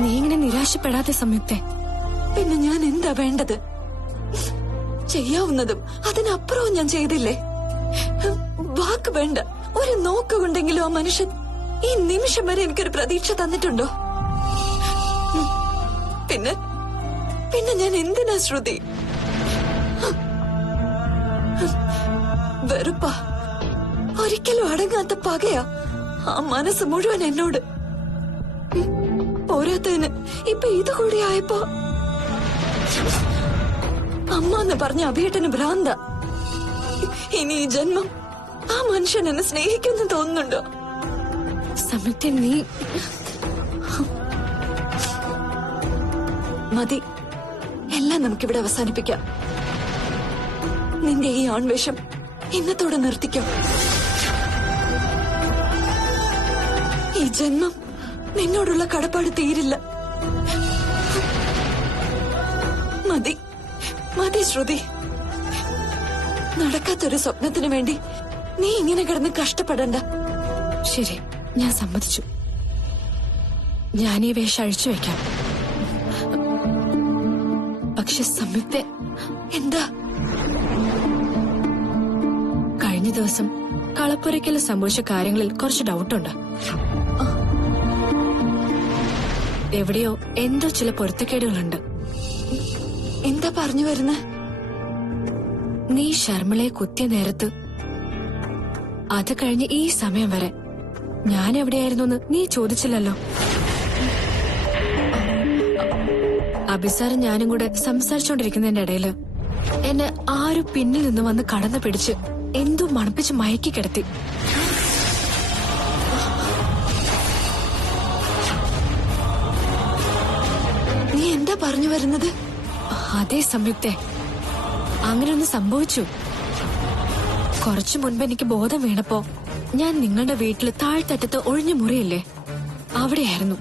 നീ ഇങ്ങനെ നിരാശപ്പെടാതെ സംയുക്തേ. പിന്നെ ഞാൻ എന്താ വേണ്ടത്? ചെയ്യാവുന്നതും അതിനപ്പുറവും ഞാൻ ചെയ്തില്ലേ? വാക്ക് വേണ്ട, ഒരു നോക്കുകൊണ്ടെങ്കിലും ആ മനുഷ്യൻ ഈ നിമിഷം വരെ എനിക്കൊരു പ്രതീക്ഷ തന്നിട്ടുണ്ടോ? പിന്നെ പിന്നെ ഞാൻ എന്തിനാ ശ്രുതി? വെറുപ്പാ, ഒരിക്കലും അടങ്ങാത്ത പകയാ ആ മനസ്സ് മുഴുവൻ എന്നോട്. പോരാത്തതിന് ഇപ്പൊ ഇതുകൂടി ആയപ്പോ അമ്മ എന്ന് പറഞ്ഞ അഭിയേട്ടന് ഭ്രാന്ത. ഇനി ഈ ജന്മം ആ മനുഷ്യൻ എന്നെ സ്നേഹിക്കുന്നു തോന്നുന്നുണ്ടോ? സംയുക്തേ, നീ മതി, എല്ലാം നമുക്കിവിടെ അവസാനിപ്പിക്കാം. നിന്റെ ഈ ആൺവേഷം ഇന്നത്തോടെ നിർത്തിക്കാം. ഈ ജന്മം നിന്നോടുള്ള കടപ്പാട് തീരില്ല. മതി മതി ശ്രുതി. നടക്കാത്തൊരു സ്വപ്നത്തിനു വേണ്ടി നീ ഇങ്ങനെ കിടന്ന് കഷ്ടപ്പെടണ്ട. ശരി, ഞാൻ സമ്മതിച്ചു. ഞാൻ ഈ വേഷം അഴിച്ചു വെക്കാം. പക്ഷെ സംയുക്തേ, എന്താ? കഴിഞ്ഞ ദിവസം കളപ്പുരയ്ക്കൽ സംഭവിച്ച കാര്യങ്ങളിൽ കുറച്ച് ഡൗട്ടുണ്ട്. എവിടെയോ എന്തോ ചില പൊരുത്തക്കേടുകളുണ്ട്. എന്താ പറഞ്ഞു വരുന്നേ? നീ ശർമിളയെ കുത്തിയ നേരത്ത്, അത് കഴിഞ്ഞ് ഈ സമയം വരെ ഞാൻ എവിടെയായിരുന്നു നീ ചോദിച്ചില്ലല്ലോ. അഭിസാറും ഞാനും കൂടെ സംസാരിച്ചോണ്ടിരിക്കുന്നതിന്റെ ഇടയില് എന്നെ ആരും പിന്നിൽ നിന്ന് വന്ന് കടന്നു പിടിച്ച് എന്തോ മണപ്പിച്ച് മയക്കി കിടത്തി. നീ എന്താ പറഞ്ഞു വരുന്നത്? അതേ സംയുക്തേ, അങ്ങനെയൊന്ന് സംഭവിച്ചു. കുറച്ചു മുൻപ് എനിക്ക് ബോധം വീണപ്പോ ഞാൻ നിങ്ങളുടെ വീട്ടില് താഴ്ത്തറ്റത്ത് ഒഴിഞ്ഞ മുറിയില്ലേ, അവിടെയായിരുന്നു.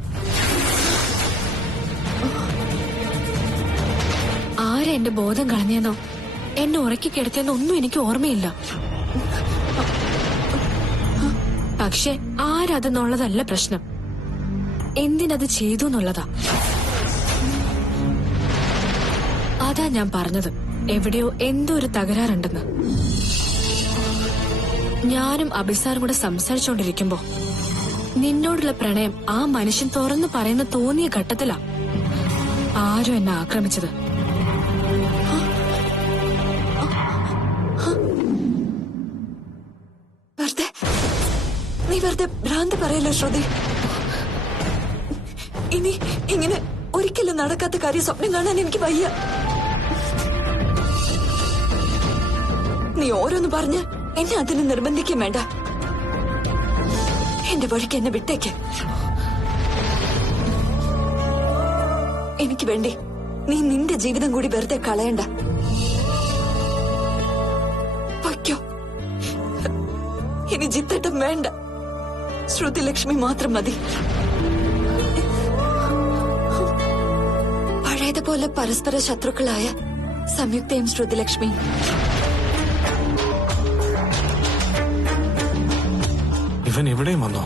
ആരാ എന്റെ ബോധം കളഞ്ഞെന്നോ എന്നെ ഉറക്കി കിടത്തിയെന്നോ ഒന്നും എനിക്ക് ഓർമ്മയില്ല. പക്ഷെ ആരതെന്നുള്ളതല്ല പ്രശ്നം, എന്തിനത് ചെയ്തു എന്നുള്ളതാ. അതാ ഞാൻ പറഞ്ഞത്, എവിടെയോ എന്തോ ഒരു തകരാറുണ്ടെന്ന്. ഞാനും അഭിസാറും കൂടെ സംസാരിച്ചോണ്ടിരിക്കുമ്പോ നിന്നോടുള്ള പ്രണയം ആ മനുഷ്യൻ തുറന്നു പറയുന്ന തോന്നിയ ഘട്ടത്തിലാ ആരും എന്നെ ആക്രമിച്ചത്. നീ വെറുതെ ഭ്രാന്ത് പറയല്ലോ ശ്രുതി. ഇനി ഇങ്ങനെ ഒരിക്കലും നടക്കാത്ത കാര്യം സ്വപ്നം കാണാൻ എനിക്ക് വയ്യ. നീ ഓരോന്ന് പറഞ്ഞ് എന്നെ അതിന് നിർബന്ധിക്കാൻ വേണ്ട. എന്റെ വഴിക്ക് എന്നെ വിട്ടേക്ക്. എനിക്ക് വേണ്ടി നീ നിന്റെ ജീവിതം കൂടി വെറുതെ കളയണ്ട. പൊയ്ക്കോ. ഇനി ജിത്തേട്ടം വേണ്ട, ശ്രുതി ലക്ഷ്മി മാത്രം മതി. പഴയതുപോലെ പരസ്പര ശത്രുക്കളായ സംയുക്തയും ശ്രുതി ലക്ഷ്മിയും. ഇവൻ എവിടെയും വന്നോ?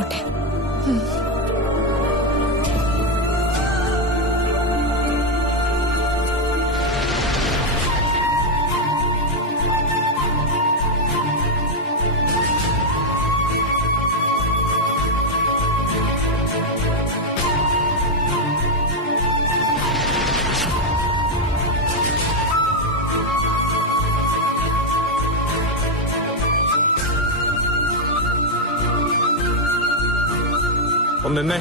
ഓട്ടെ. ഒന്നെന്നെ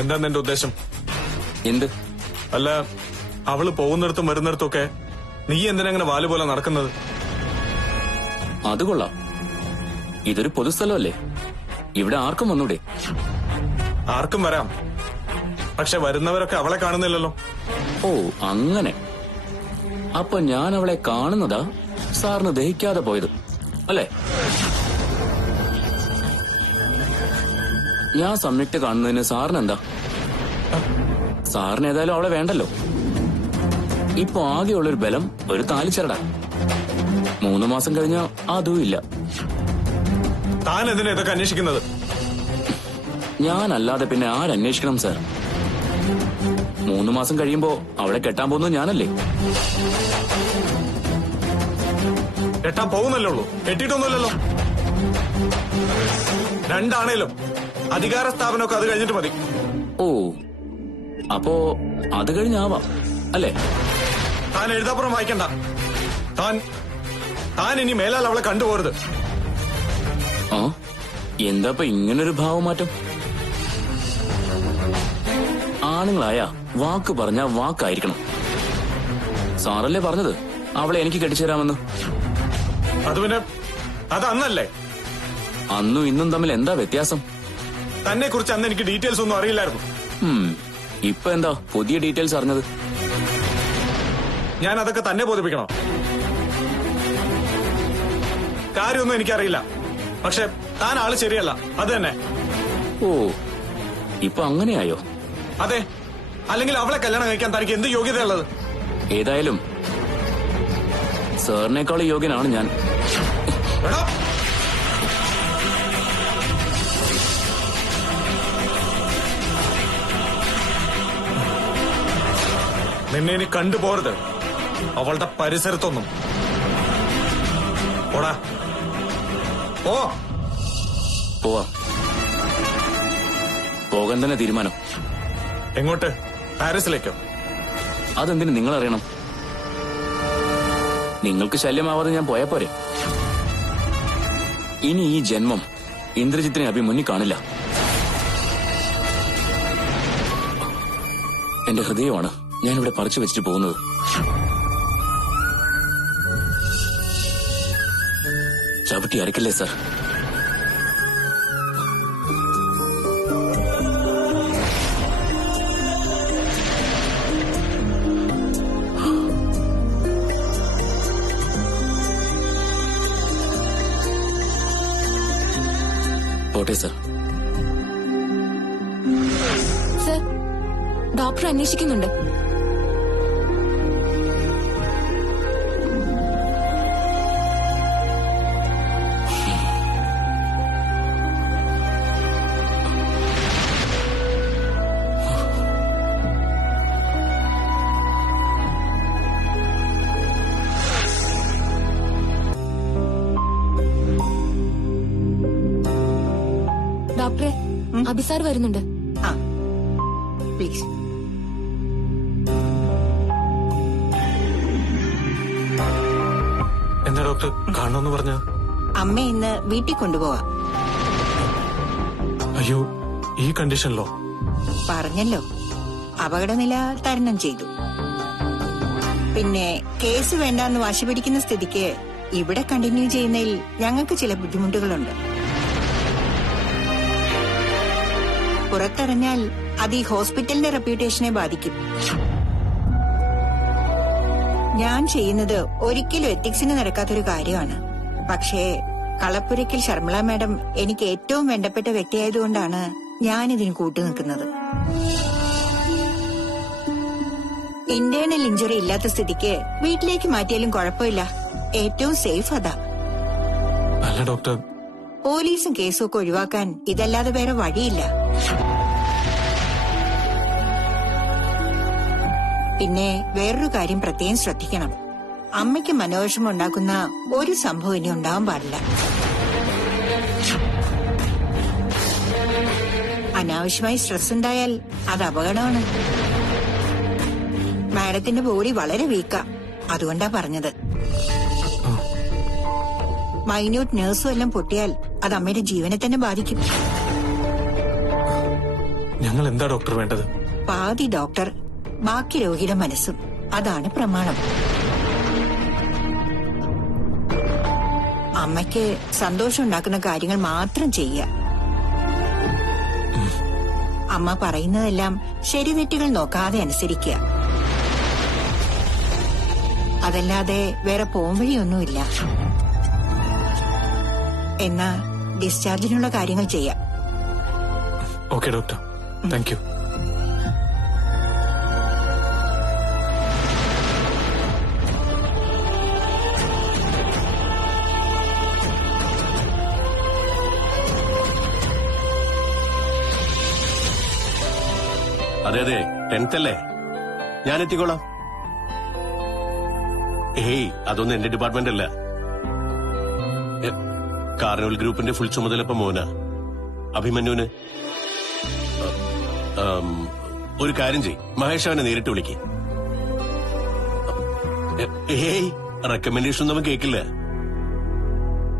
എന്താ നിന്റെ ഉദ്ദേശം? എന്ത്? അല്ല, അവള് പോകുന്നിടത്തും വരുന്നിടത്തൊക്കെ നീ എന്തിനങ്ങനെ വാലുപോലെ നടക്കുന്നത്? അത് കൊള്ളാം. ഇതൊരു പൊതുസ്ഥലമല്ലേ, ഇവിടെ ആർക്കും വന്നൂടെ? ആർക്കും വരാം, പക്ഷെ വരുന്നവരൊക്കെ അവളെ കാണുന്നില്ലല്ലോ. ഓ അങ്ങനെ. അപ്പൊ ഞാൻ അവളെ കാണുന്നതാ സാറിന് ദഹിക്കാതെ പോയത് അല്ലേ? ഞാൻ സംയുക്ത കാണുന്നതിന് സാറിന് എന്താ? സാറിന് ഏതായാലും അവളെ വേണ്ടല്ലോ. ഇപ്പൊ ആകെയുള്ളൊരു ബലം ഒരു താലിച്ചരടാ. 3 മാസം കഴിഞ്ഞ അതും ഇല്ല. താൻ എന്തിനാ ഇതൊക്കെ അന്വേഷിക്കുന്നത്? ഞാനല്ലാതെ പിന്നെ ആരന്വേഷിക്കണം സാർ? 3 മാസം കഴിയുമ്പോ അവളെ കെട്ടാൻ പോകുന്നത് ഞാനല്ലേ? കെട്ടാൻ പോകുന്നല്ലേ ഉള്ളൂ, കെട്ടിയിട്ടൊന്നുമില്ലല്ലോ. രണ്ടാണേലും അധികാര സ്ഥാപനമൊക്കെ അത് കഴിഞ്ഞിട്ട് മതി. ഓ, അപ്പോ അത് കഴിഞ്ഞാവാം അല്ലേ? താൻ എഴുതാപ്പുറം വായിക്കണ്ട. താൻ ഇനി മേലാൽ അവളെ കണ്ടുപോരുത്. ആ, എന്താ ഇങ്ങനൊരു ഭാവമാറ്റം? ആണുങ്ങളായ വാക്ക് പറഞ്ഞാ വാക്കായിരിക്കണം. സാറല്ലേ പറഞ്ഞത് അവളെ എനിക്ക് കെട്ടിച്ചു തരാമെന്ന്? അത് പിന്നെ അത് അന്നല്ലേ. അന്നും ഇന്നും തമ്മിൽ എന്താ വ്യത്യാസം? തന്നെ കുറിച്ച് അന്ന് എനിക്ക് ഡീറ്റെയിൽസ് ഒന്നും അറിയില്ലായിരുന്നു. ഇപ്പൊ എന്താ പുതിയ ഡീറ്റെയിൽസ് അറിഞ്ഞത്? ഞാൻ അതൊക്കെ തന്നെ ബോധിപ്പിക്കണം. കാര്യമൊന്നും എനിക്കറിയില്ല, പക്ഷെ താൻ ആള് ശരിയല്ല, അത് തന്നെ. ഓ, ഇപ്പൊ അങ്ങനെയായോ? അതെ, അല്ലെങ്കിൽ അവളെ കല്യാണം കഴിക്കാൻ തനിക്ക് എന്ത് യോഗ്യതയുള്ളത്? ഏതായാലും സാറിനേക്കാൾ യോഗ്യനാണ് ഞാൻ. എടാ, നിന്നെ ഇനി കണ്ടുപോരുത് അവളുടെ പരിസരത്തൊന്നും. ഓടാ, ഓ പോവാ. പോകാൻ തന്നെ തീരുമാനം. എങ്ങോട്ട്? പാരീസിലേക്കോ? അതെന്തിന് നിങ്ങൾ അറിയണം? നിങ്ങൾക്ക് ശല്യമാവാതെ ഞാൻ പോയാ പോരെ? ഇനി ഈ ജന്മം ഇന്ദ്രജിത്തിനെ അഭി മുന്നിൽ കാണില്ല. എന്റെ ഹൃദയമാണ് ഞാനിവിടെ പറിച്ചു വെച്ചിട്ട് പോകുന്നത്. ചവിട്ടി അരക്കില്ലേ സാർ? പോട്ടെ സാർ. സർ, ഡോക്ടർ അന്വേഷിക്കുന്നുണ്ട്. ഡോക്ടറെ, അഭിസാർ വരുന്നുണ്ട്. ആ, പ്ലീസ്. എന്താ ഡോക്ടർ കാണണമെന്ന് പറഞ്ഞ? അമ്മ ഇന്ന് വീട്ടിൽ കൊണ്ടുപോവാ. അയ്യോ, ഈ കണ്ടീഷനിലോ? പറഞ്ഞല്ലോ, അപകടനില തരണം ചെയ്തു. പിന്നെ കേസ് വേണ്ടാന്ന് വാശി പിടിക്കുന്ന സ്ഥിതിക്ക് ഇവിടെ കണ്ടിന്യൂ ചെയ്യുന്നതിൽ ഞങ്ങൾക്ക് ചില ബുദ്ധിമുട്ടുകളുണ്ട്. പുറത്തിറങ്ങിയാൽ അത് ഈ ഹോസ്പിറ്റലിന്റെ റെപ്യൂട്ടേഷനെ ബാധിക്കും. ഞാൻ ചെയ്യുന്നത് ഒരിക്കലും എത്തിക്സിന് നിരക്കാത്തൊരു കാര്യമാണ്. പക്ഷേ കളപ്പുരയ്ക്കൽ ശർമിള മാഡം എനിക്ക് ഏറ്റവും വേണ്ടപ്പെട്ട വ്യക്തിയായതുകൊണ്ടാണ് ഞാനിതിന് കൂട്ടുനിൽക്കുന്നത്. ഇന്റേണൽ ഇഞ്ചുറി ഇല്ലാത്ത സ്ഥിതിക്ക് വീട്ടിലേക്ക് മാറ്റിയാലും കുഴപ്പമില്ല. ഏറ്റവും സേഫ് അതാ. അല്ല ഡോക്ടർ, പോലീസും കേസും ഒക്കെ ഒഴിവാക്കാൻ ഇതല്ലാതെ വേറെ വഴിയില്ല. പിന്നെ വേറൊരു കാര്യം പ്രത്യേകം ശ്രദ്ധിക്കണം. അമ്മയ്ക്ക് മനോവിഷമം ഉണ്ടാക്കുന്ന ഒരു സംഭവം ഇനി ഉണ്ടാവാൻ പാടില്ല. അനാവശ്യമായി സ്ട്രെസ് ഉണ്ടായാൽ അത് അപകടമാണ്. മാഡത്തിന്റെ ബോഡി വളരെ വീക്കാ, അതുകൊണ്ടാ പറഞ്ഞത്. മൈന്യൂട്ട് നേഴ്സും എല്ലാം പൊട്ടിയാൽ അത് അമ്മയുടെ ജീവനെ തന്നെ ബാധിക്കും. ഞങ്ങൾ എന്താ ഡോക്ടർ വേണ്ടത്? പാതി ഡോക്ടർ, ബാക്കി രോഗിയുടെ മനസ്സും. അതാണ് പ്രമാണം. അമ്മയ്ക്ക് സന്തോഷം ഉണ്ടാക്കുന്ന കാര്യങ്ങൾ മാത്രം ചെയ്യുക. അമ്മ പറയുന്നതെല്ലാം ശരി തെറ്റുകൾ നോക്കാതെ അനുസരിക്കുക. അതല്ലാതെ വേറെ പോംവഴിയൊന്നുമില്ല. എന്നാ ഡിസ്ചാർജിനുള്ള കാര്യങ്ങൾ ചെയ്യാം. Okay doctor, thank you. അതെ 10th അല്ലേ, ഞാൻ എത്തിക്കോളാം. ഏയ് അതൊന്നും എന്റെ ഡിപ്പാർട്ട്മെന്റ് അല്ല. കാർണിവൽ ഗ്രൂപ്പിന്റെ ഫുൾ ചുമതല ഇപ്പൊ മോന അഭിമന്യുന്. ഒരു കാര്യം ചെയ്, മഹേഷ് അവനെ നേരിട്ട് വിളിക്ക്. ഏയ് റെക്കമെൻഡേഷൻ ഒന്നും കേക്കില്ല,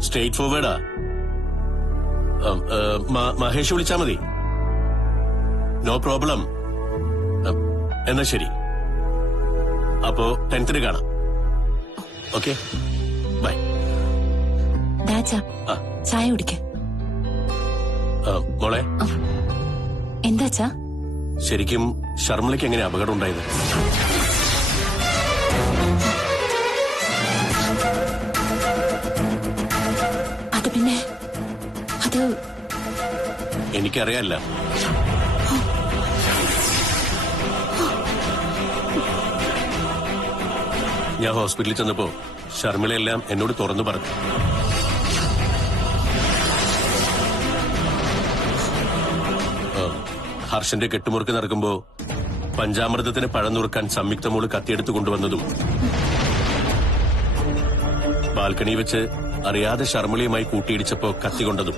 സ്ട്രേറ്റ് ഫോർവേഡാ. മഹേഷ് വിളിച്ചാ മതി, നോ പ്രോബ്ലം. എന്നാ ശരി, അപ്പോ 10th കാണാം. Okay, bye. ചായ കുടിക്ക. മോളെ, എന്താച്ചാ? ശരിക്കും ശർമ്മലയ്ക്ക് എങ്ങനെ അപകടം ഉണ്ടായത്? അത് പിന്നെ അത് എനിക്കറിയാല്ല. ഞാൻ ഹോസ്പിറ്റലിൽ ചെന്നപ്പോ ശർമ്മിളയെല്ലാം എന്നോട് തുറന്നു പറഞ്ഞു. ഹർഷന്റെ കെട്ടുമുറുക്ക് നടക്കുമ്പോ പഞ്ചാമൃതത്തിന് പഴം നുറുക്കാൻ സംയുക്ത മോള് കത്തിയെടുത്ത് കൊണ്ടുവന്നതും, ബാൽക്കണി വെച്ച് അറിയാതെ ശർമ്മിളയുമായി കൂട്ടിയിടിച്ചപ്പോ കത്തി കൊണ്ടതും,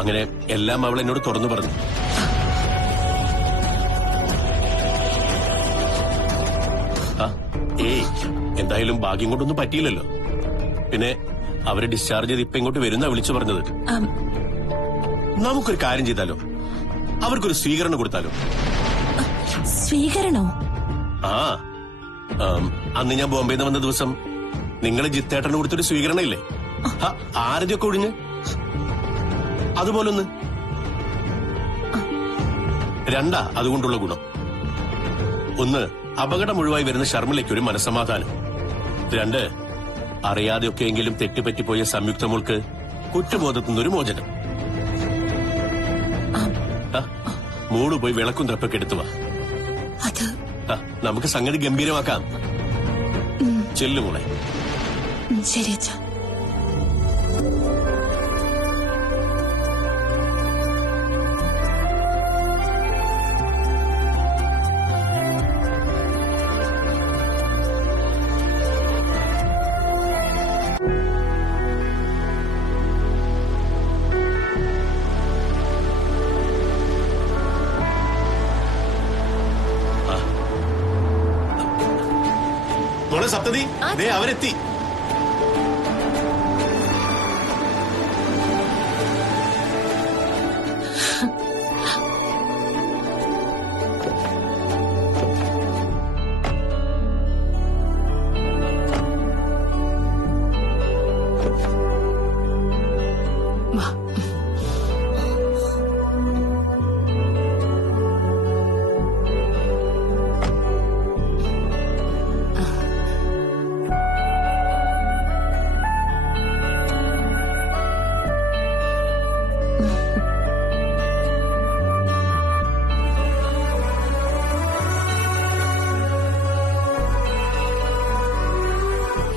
അങ്ങനെ എല്ലാം അവൾ എന്നോട് തുറന്നു പറഞ്ഞു. ഏയ് എന്തായാലും ഭാഗ്യം കൊണ്ടൊന്നും പറ്റിയില്ലല്ലോ. പിന്നെ അവരെ ഡിസ്ചാർജ് ചെയ്ത് ഇപ്പൊ ഇങ്ങോട്ട് വരുന്ന വിളിച്ചു പറഞ്ഞത്. നമുക്കൊരു കാര്യം ചെയ്താലോ, അവർക്കൊരു സ്വീകരണം കൊടുത്താലോ? സ്വീകരണോ? ആ, അന്ന് ഞാൻ ബോംബെയിൽ നിന്ന് വന്ന ദിവസം നിങ്ങൾ ജിത്തേട്ടന് കൊടുത്തൊരു സ്വീകരണം ഇല്ലേ, ആരതിയൊക്കെ ഒഴിഞ്ഞ്, അതുപോലൊന്ന്. രണ്ടാ അതുകൊണ്ടുള്ള ഗുണം. ഒന്ന്, അപകടം ഒഴിവായി വരുന്ന ശർമ്മിളയ്ക്ക് ഒരു മനസ്സമാധാനം. 2, അറിയാതെയൊക്കെയെങ്കിലും തെറ്റുപറ്റിപ്പോയ സംയുക്ത മോൾക്ക് കുറ്റബോധത്തുനിന്നൊരു മോചനം. 3, പോയി വിളക്കും ത്രപ്പൊക്കെ എടുത്തുവാ. നമുക്ക് സംഗതി ഗംഭീരമാക്കാം. ചെല്ലു മോളെ. ശരി അച്ഛാ. മോളെ സപ്തതി, ദേ അവരെത്തി.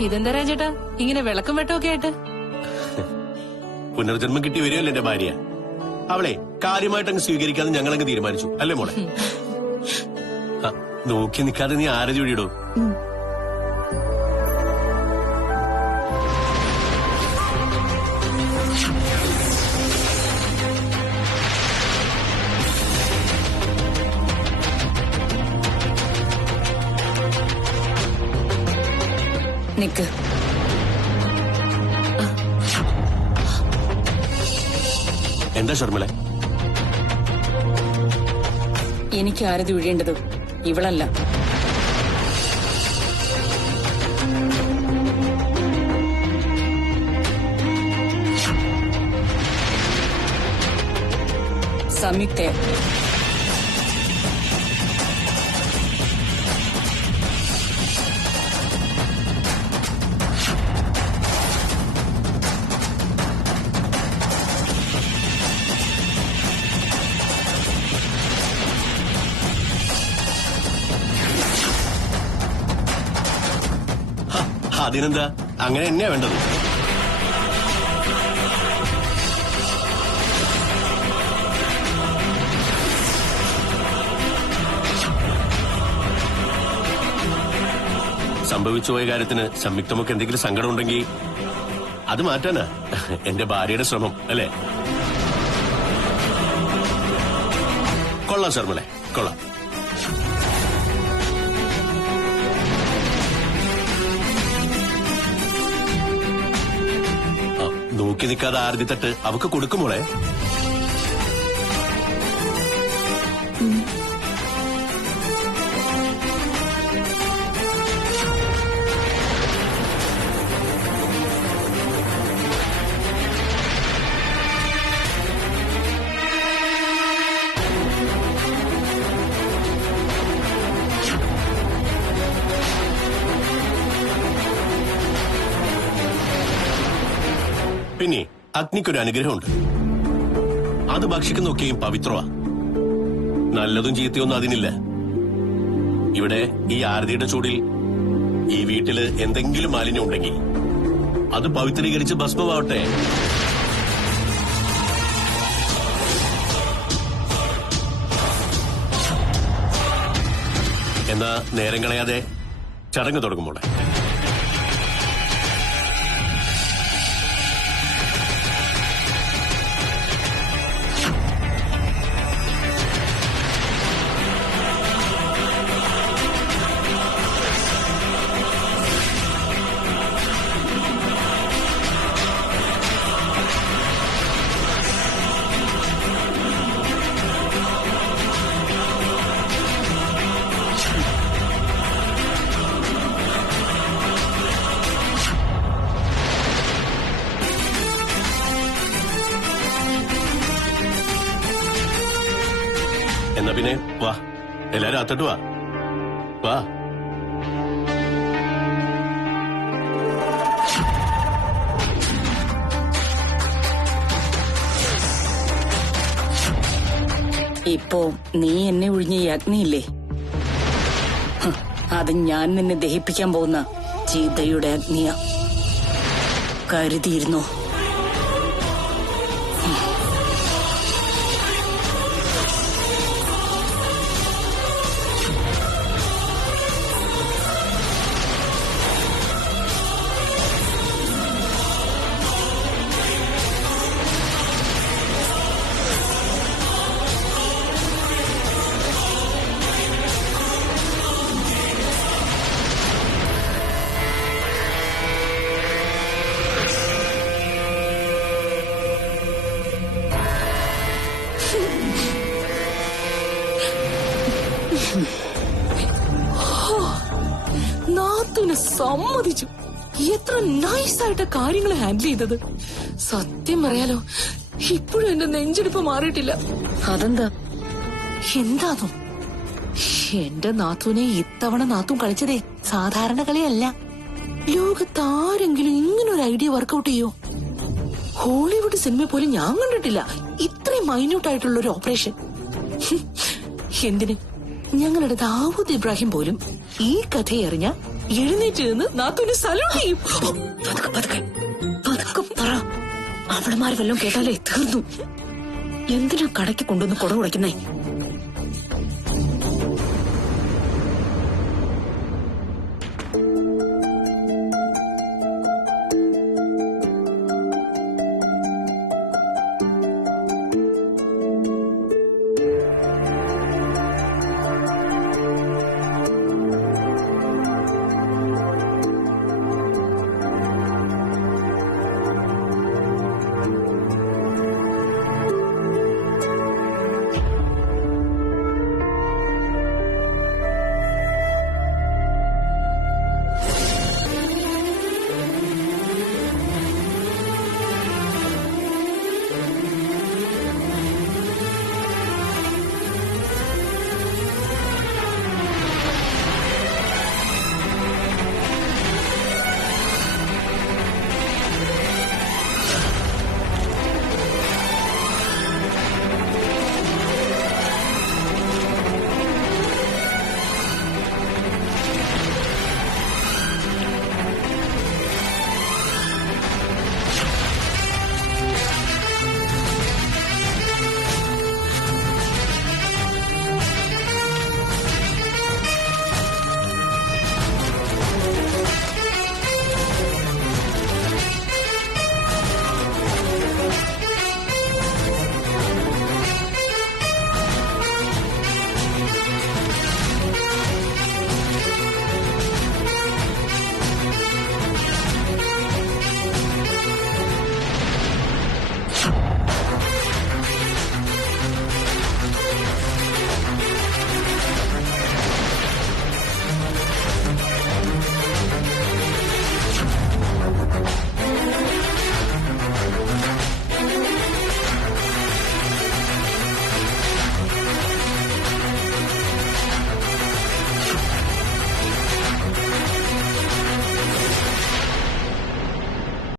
ഇതെന്താ ചേട്ടാ ഇങ്ങനെ വിളക്കും വെട്ടമൊക്കെ ആയിട്ട്? പുനർജന്മം കിട്ടി വരികയല്ലേ എന്റെ ഭാര്യ. അവളെ കാര്യമായിട്ടങ്ങ് സ്വീകരിക്കാതെ ഞങ്ങളങ്ങ് തീരുമാനിച്ചു, അല്ലേ മോളെ? നോക്കി നിൽക്കാതെ നീ ആരതി ഒഴിയിടോ. നിക്ക്. എന്താ ശർമ്മിളെ? എനിക്ക് ആരതി ഒഴിയേണ്ടത് ഇവളല്ല. സംയുക്ത. അതിനെന്താ, അങ്ങനെ തന്നെയാ വേണ്ടത്. സംഭവിച്ചുപോയ കാര്യത്തിന് സംയുക്തമൊക്കെ എന്തെങ്കിലും സങ്കടം ഉണ്ടെങ്കിൽ അത് മാറ്റാനാ എന്റെ ഭാര്യയുടെ ശ്രമം, അല്ലേ? കൊള്ളാം ശർമ്മലെ, കൊള്ളാം. നോക്കി നിൽക്കാതെ ആരതി തട്ട് അവക്ക് കൊടുക്കുമോളെ. പിന്നെ അഗ്നിക്കൊരു അനുഗ്രഹമുണ്ട്. അത് ഭക്ഷിക്കുന്നൊക്കെയും പവിത്രമാ. നല്ലതും ചീത്തയൊന്നും അതിനില്ല. ഇവിടെ ഈ ആരതിയുടെ ചൂടിൽ ഈ വീട്ടില് എന്തെങ്കിലും മാലിന്യം ഉണ്ടെങ്കിൽ അത് പവിത്രീകരിച്ച് ഭസ്മമാവട്ടെ. എന്നാ നേരം കളയാതെ ചടങ്ങ് തുടങ്ങുമ്പോൾ എന്നാ പിന്നെ വാ, എല്ലാരും അത്തോട്ട് വാ. വാ. ഇപ്പോ നീ എന്നെ ഒഴിഞ്ഞ ഈ അഗ്നിയില്ലേ, അത് ഞാൻ നിന്നെ ദഹിപ്പിക്കാൻ പോകുന്ന ചീതയുടെ അഗ്നിയാ. കരുതിയിരുന്നോ? നാത്തുവിനെ സമ്മതിച്ചു. എത്ര നൈസായിട്ട് കാര്യങ്ങൾ ഹാൻഡിൽ ചെയ്തത്. സത്യം പറയാലോ, ഇപ്പോഴും എന്റെ നെഞ്ചെടുപ്പ് മാറിയിട്ടില്ല. അതെന്താ? എന്താണോ എന്റെ നാത്തുവിനെ ഇത്തവണ നാത്തും കളിച്ചതേ സാധാരണ കളിയല്ല. ലോകത്താരെങ്കിലും ഇങ്ങനൊരു ഐഡിയ വർക്കൗട്ട് ചെയ്യോ? ഹോളിവുഡ് സിനിമ പോലും ഞാൻ കണ്ടിട്ടില്ല ഇത്രയും മൈന്യൂട്ടായിട്ടുള്ള ഒരു ഓപ്പറേഷൻ. എന്തിന്, ഞങ്ങളുടെ ദാവൂദ് ഇബ്രാഹിം പോലും ഈ കഥയറിഞ്ഞ എഴുന്നേറ്റ് നിന്ന് നാത്തുവിനെ സല്യൂട്ട് ചെയ്യും. പതുക്കെ പറ, അവളമാര് വല്ലതും കേട്ടാലേ തീർന്നു. എന്തിനാ കടയ്ക്ക് കൊണ്ടുവന്ന് കുട ഉടയ്ക്കുന്നേ?